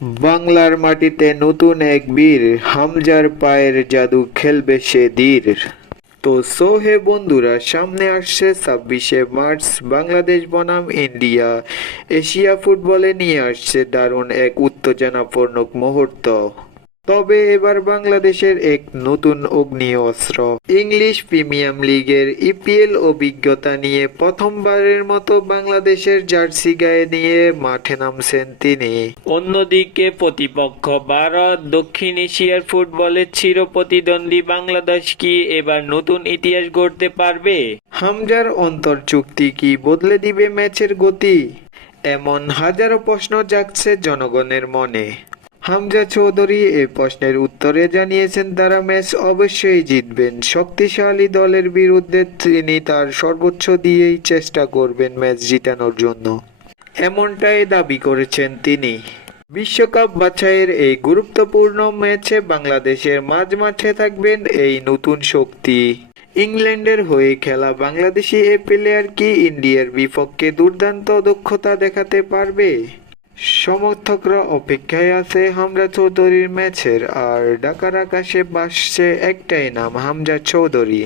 বাংলার মাটিতে নতুন এক বীর, হামজার পায়ের জাদু খেলবে সে ধীর। তো হে বন্ধুরা, সামনে আসছে 26শে মার্চ বাংলাদেশ বনাম ইন্ডিয়া। এশিয়া ফুটবলে নিয়ে আসছে দারুণ এক উত্তেজনাপূর্ণ মুহূর্ত। তবে এবার বাংলাদেশের এক নতুন অগ্নি অস্ত্র। ইংলিশ প্রিমিয়ার লিগের ইপিএল অভিজ্ঞতা নিয়ে প্রথমবারের মতো বাংলাদেশের জার্সি গায়ে নিয়ে মাঠে নামছেন তিনি। অন্যদিকে প্রতিপক্ষ ভারত। দক্ষিণ এশিয়ার ফুটবলের চিরপ্রতিদ্বন্দ্বী বাংলাদেশ কি এবার নতুন ইতিহাস গড়তে পারবে? হামজার অন্তর্চুক্তি কি বদলে দিবে ম্যাচের গতি? এমন হাজারো প্রশ্ন জাগছে জনগণের মনে। হামজা চৌধুরী এই প্রশ্নের উত্তরে জানিয়েছেন তারা ম্যাচ অবশ্যই জিতবেন। শক্তিশালী দলের বিরুদ্ধে তিনি তার সর্বোচ্চ দিয়েই চেষ্টা করবেন ম্যাচ জিতানোর জন্য, এমনটাই দাবি করেছেন তিনি। বিশ্বকাপ বাছাইয়ের এই গুরুত্বপূর্ণ ম্যাচে বাংলাদেশের মাঝমাঠে থাকবেন এই নতুন শক্তি। ইংল্যান্ডের হয়ে খেলা বাংলাদেশি এই প্লেয়ার কি ইন্ডিয়ার বিপক্ষে দুর্দান্ত দক্ষতা দেখাতে পারবে? সমর্থকরা অপেক্ষায় আছে হামজা চৌধুরীর ম্যাচের। আর ঢাকার আকাশে ভাসছে একটাই নাম, হামজা চৌধুরী।